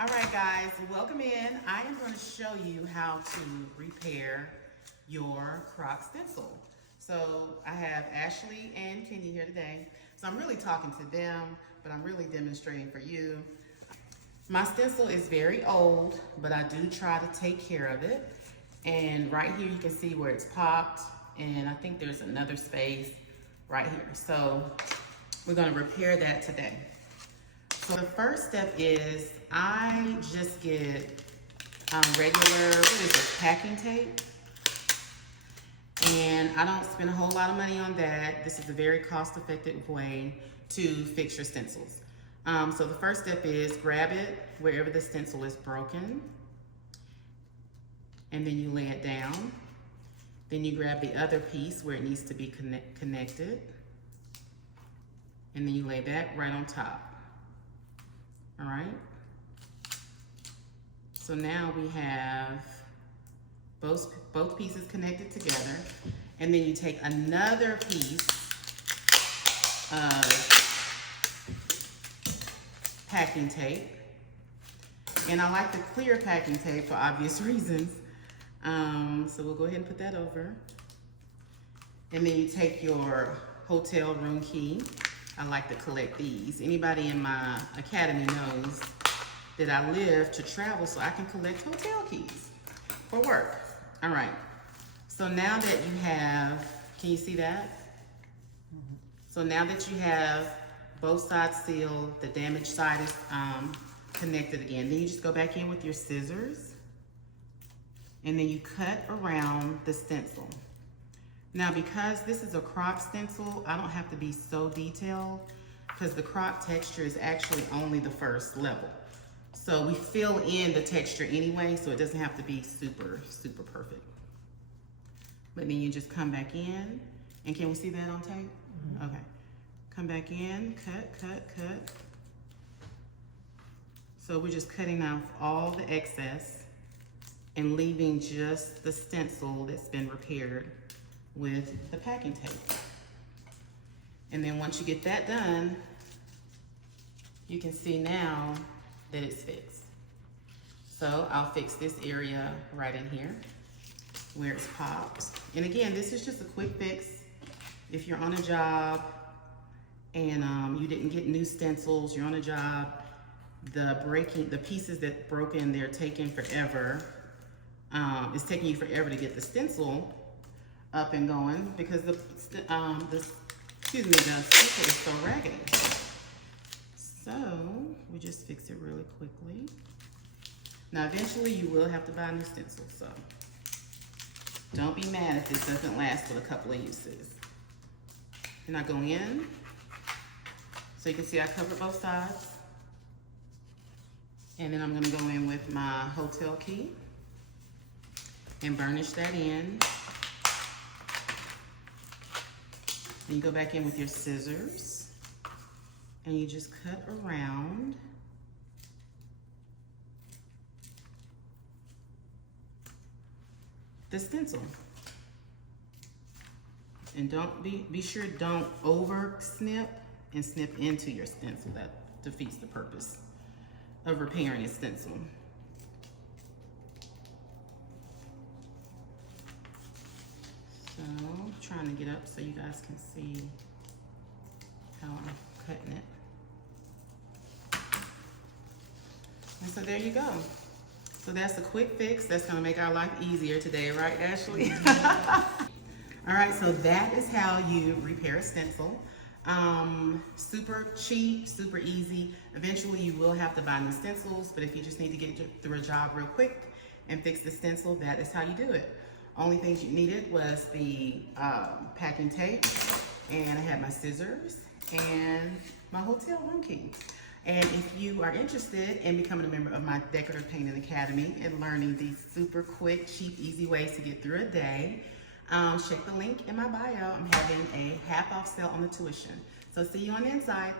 All right, guys, welcome in. I am going to show you how to repair your crock stencil. So I have Ashley and Kenny here today. So I'm really talking to them, but I'm really demonstrating for you. My stencil is very old, but I do try to take care of it. And right here you can see where it's popped, and I think there's another space right here. So we're going to repair that today. So the first step is I just get regular, packing tape. And I don't spend a whole lot of money on that. This is a very cost-effective way to fix your stencils. So the first step is grab it wherever the stencil is broken. And then you lay it down. Then you grab the other piece where it needs to be connected. And then you lay that right on top. All right. So now we have both pieces connected together, and then you take another piece of packing tape, and I like the clear packing tape for obvious reasons. So we'll go ahead and put that over, and then you take your hotel room key. I like to collect these. Anybody in my academy knows that I live to travel, so I can collect hotel keys for work. All right, so now that you have, can you see that? So now that you have both sides sealed, the damaged side is connected again, then you just go back in with your scissors, and then you cut around the stencil. Now, because this is a crock stencil, I don't have to be so detailed because the crock texture is actually only the first level. So we fill in the texture anyway, so it doesn't have to be super, super perfect. But then you just come back in, and can we see that on tape? Mm-hmm. Okay. Come back in, cut, cut, cut. So we're just cutting off all the excess and leaving just the stencil that's been repaired with the packing tape. And then once you get that done, you can see now that it's fixed. So I'll fix this area right in here where it's popped. And again, this is just a quick fix. If you're on a job and you didn't get new stencils, you're on a job, the pieces that broken, they're taking forever. It's taking you forever to get the stencil up and going because the stencil is so raggedy. So we just fix it really quickly. Now eventually you will have to buy a new stencil, so don't be mad if this doesn't last for a couple of uses. Then I go in, so you can see I covered both sides. And then I'm gonna go in with my hotel key and burnish that in. Then you go back in with your scissors and you just cut around. The stencil. And don't be sure don't over snip and snip into your stencil. That defeats the purpose of repairing a stencil. So I'm trying to get up so you guys can see how I'm cutting it. And so there you go. So that's a quick fix. That's gonna make our life easier today, right, Ashley? All right, so that is how you repair a stencil. Super cheap, super easy. Eventually you will have to buy new stencils, but if you just need to get through a job real quick and fix the stencil, that is how you do it. Only things you needed was the packing tape, and I had my scissors and my hotel room key. And if you are interested in becoming a member of my Decorative Painting Academy and learning these super quick, cheap, easy ways to get through a day, check the link in my bio. I'm having a half off sale on the tuition. So see you on the inside.